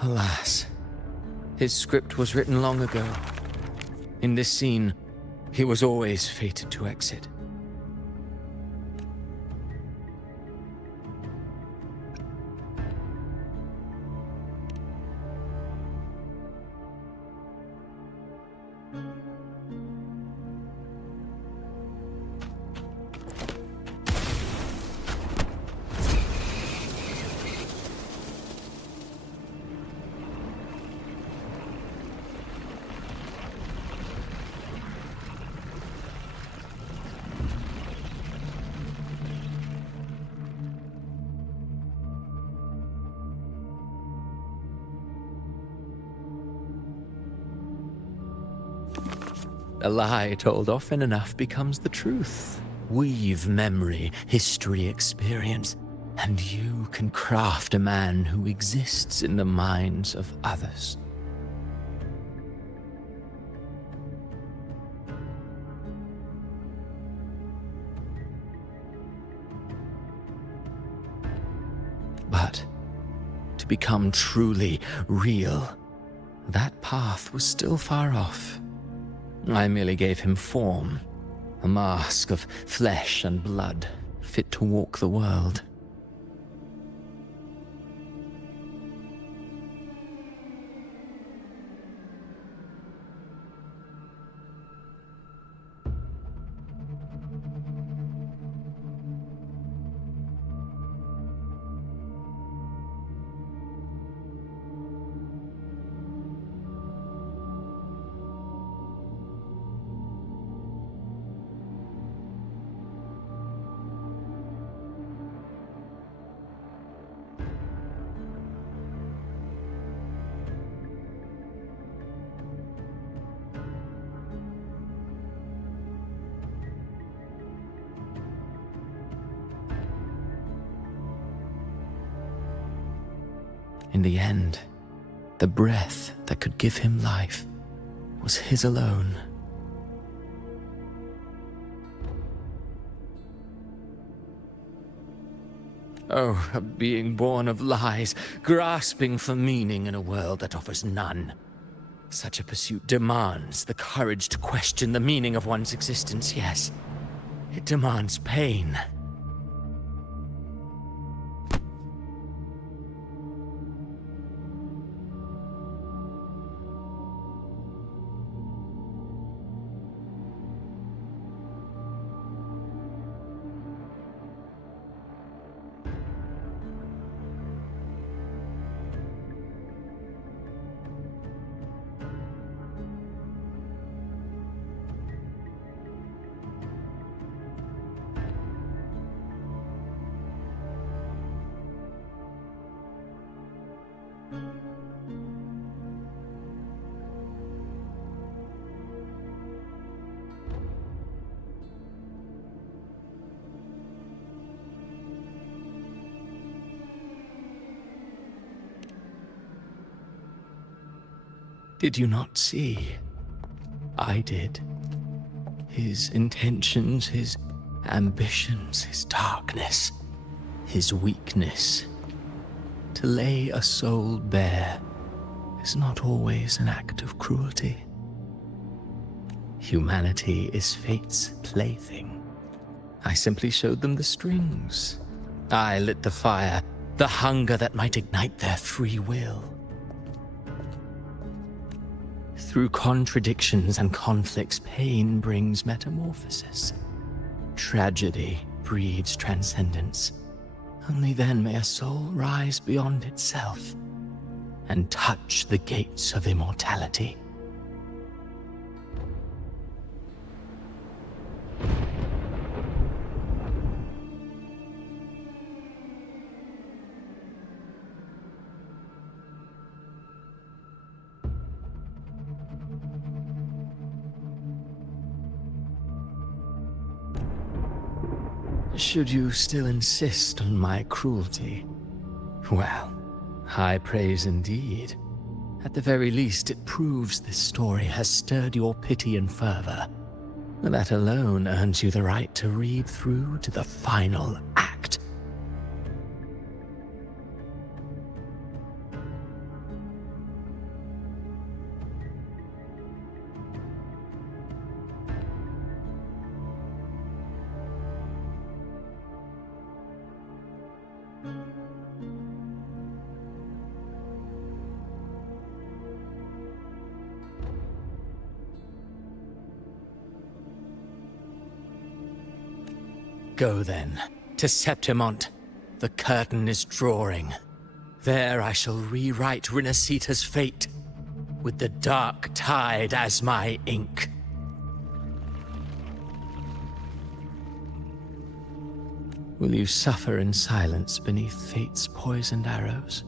Alas, his script was written long ago. In this scene, he was always fated to exit. A lie told often enough becomes the truth. Weave memory, history, experience, and you can craft a man who exists in the minds of others. But to become truly real, that path was still far off. I merely gave him form, a mask of flesh and blood, fit to walk the world. In the end, the breath that could give him life was his alone. Oh, a being born of lies, grasping for meaning in a world that offers none. Such a pursuit demands the courage to question the meaning of one's existence, yes. It demands pain. Did you not see? I did. His intentions, his ambitions, his darkness, his weakness. To lay a soul bare is not always an act of cruelty. Humanity is fate's plaything. I simply showed them the strings. I lit the fire, the hunger that might ignite their free will. Through contradictions and conflicts, pain brings metamorphosis. Tragedy breeds transcendence. Only then may a soul rise beyond itself and touch the gates of immortality. Should you still insist on my cruelty? Well, high praise indeed. At the very least, it proves this story has stirred your pity and fervor. That alone earns you the right to read through to the final act. Go then, to Septimont. The curtain is drawing. There I shall rewrite Rinasita's fate, with the dark tide as my ink. Will you suffer in silence beneath fate's poisoned arrows?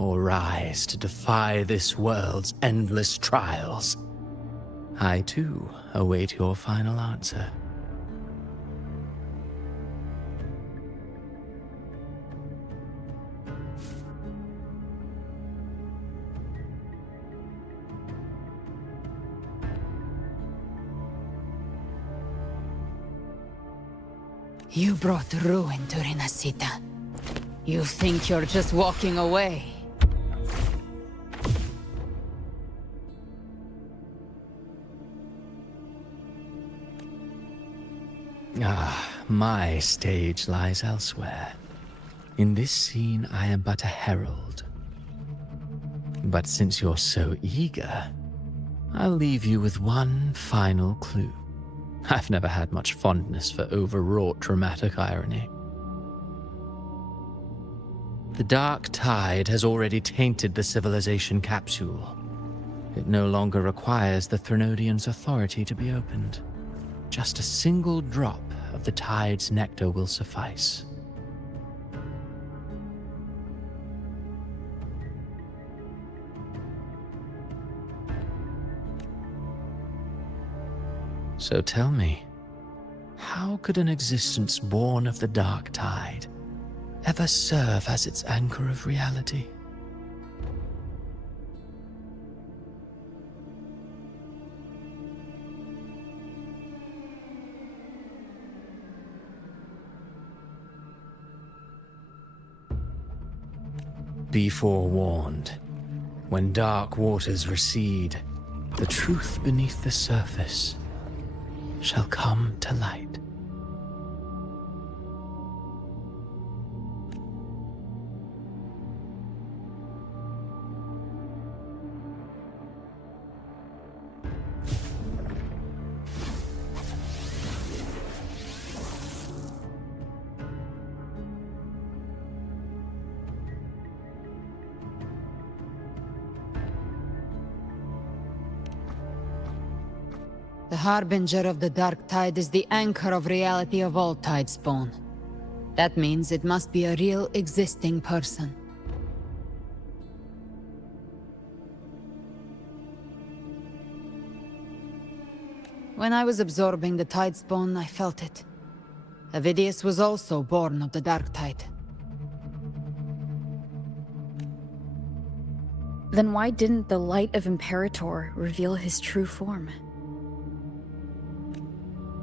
Or rise to defy this world's endless trials? I too await your final answer. You brought ruin to Rinasita. You think you're just walking away? My stage lies elsewhere. In this scene, I am but a herald. But since you're so eager, I'll leave you with one final clue. I've never had much fondness for overwrought dramatic irony. The dark tide has already tainted the civilization capsule. It no longer requires the Threnodians' authority to be opened. Just a single drop of the tide's nectar will suffice. So tell me, how could an existence born of the dark tide ever serve as its anchor of reality? Be forewarned. When dark waters recede, the truth beneath the surface shall come to light. The harbinger of the dark tide is the anchor of reality of all tidespawn. That means it must be a real existing person. When I was absorbing the tidespawn, I felt it. Avidius was also born of the dark tide. Then why didn't the light of Imperator reveal his true form?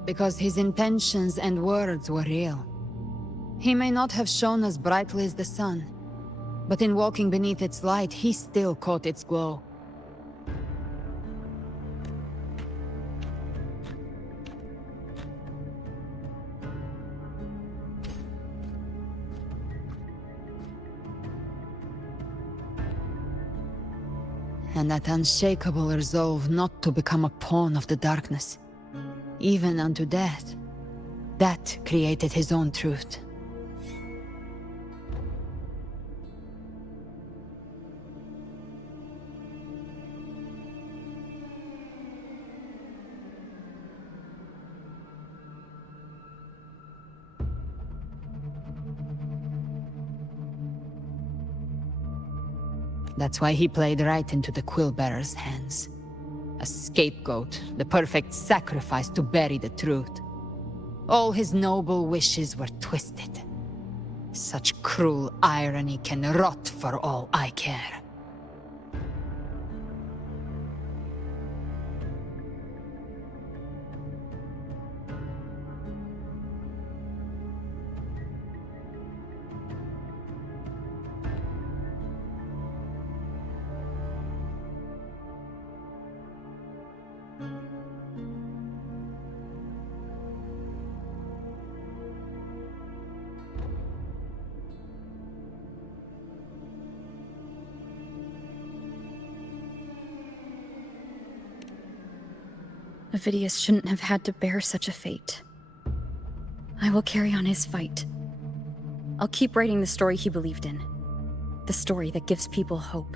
Because his intentions and words were real. He may not have shone as brightly as the sun, but in walking beneath its light, he still caught its glow. And that unshakable resolve not to become a pawn of the darkness, even unto death, that created his own truth. That's why he played right into the Quill-Bearer's hands. A scapegoat, the perfect sacrifice to bury the truth. All his noble wishes were twisted. Such cruel irony can rot for all I care. Avidius shouldn't have had to bear such a fate. I will carry on his fight. I'll keep writing the story he believed in. The story that gives people hope.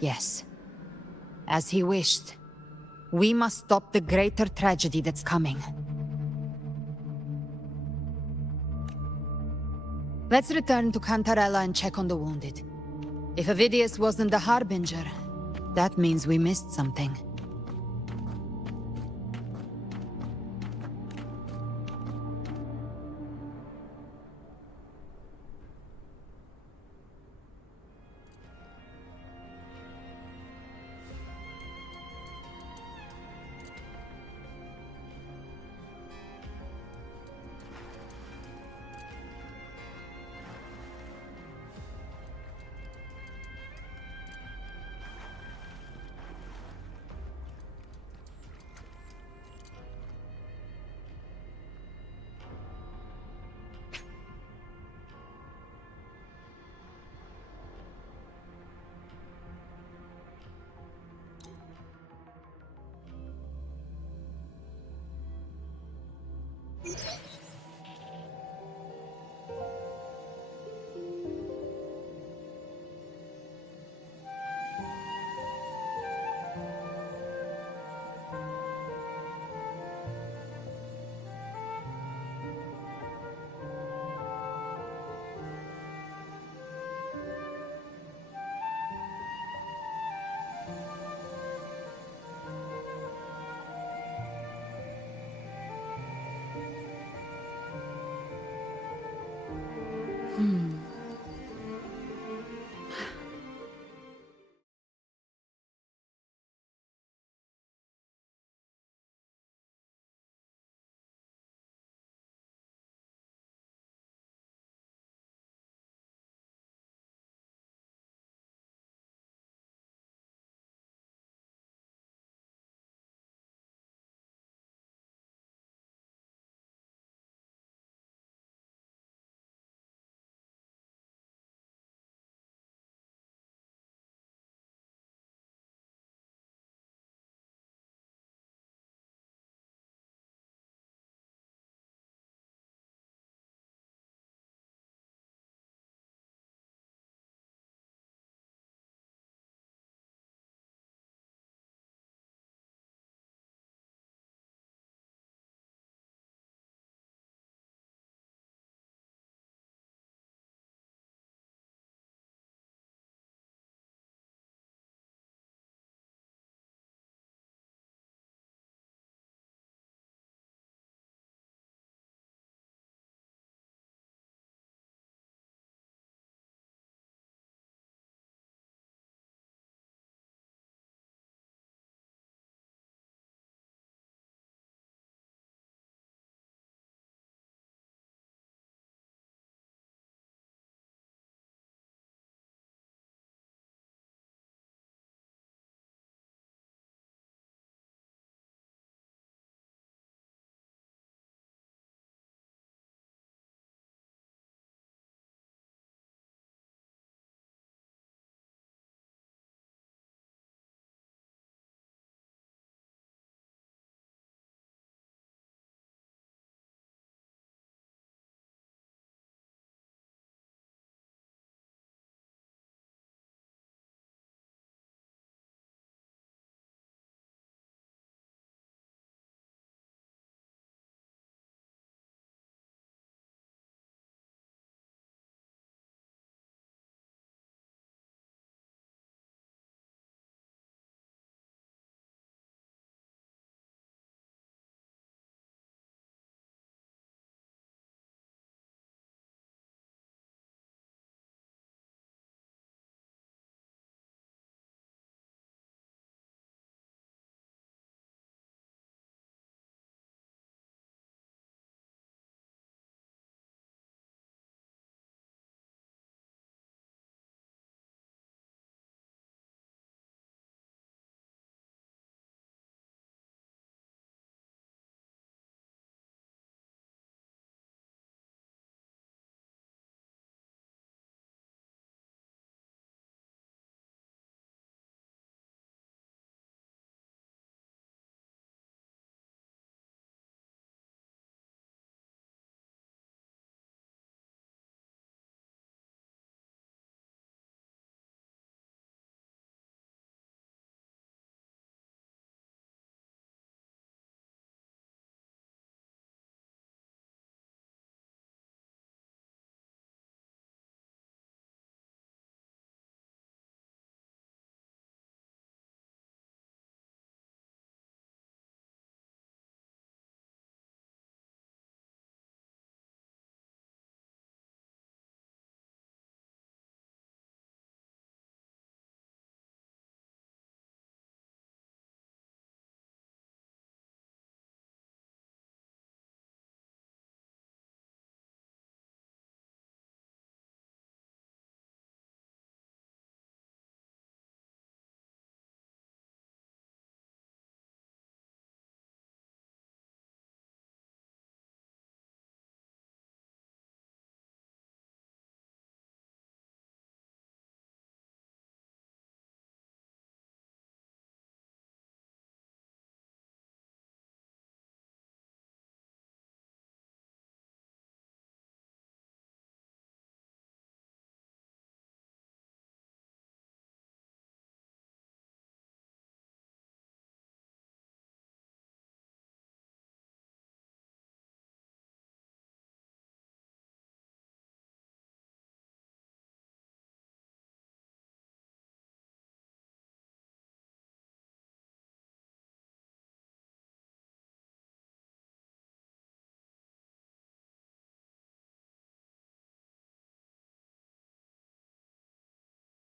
Yes. As he wished. We must stop the greater tragedy that's coming. Let's return to Cantarella and check on the wounded. If Avidius wasn't the Harbinger, that means we missed something.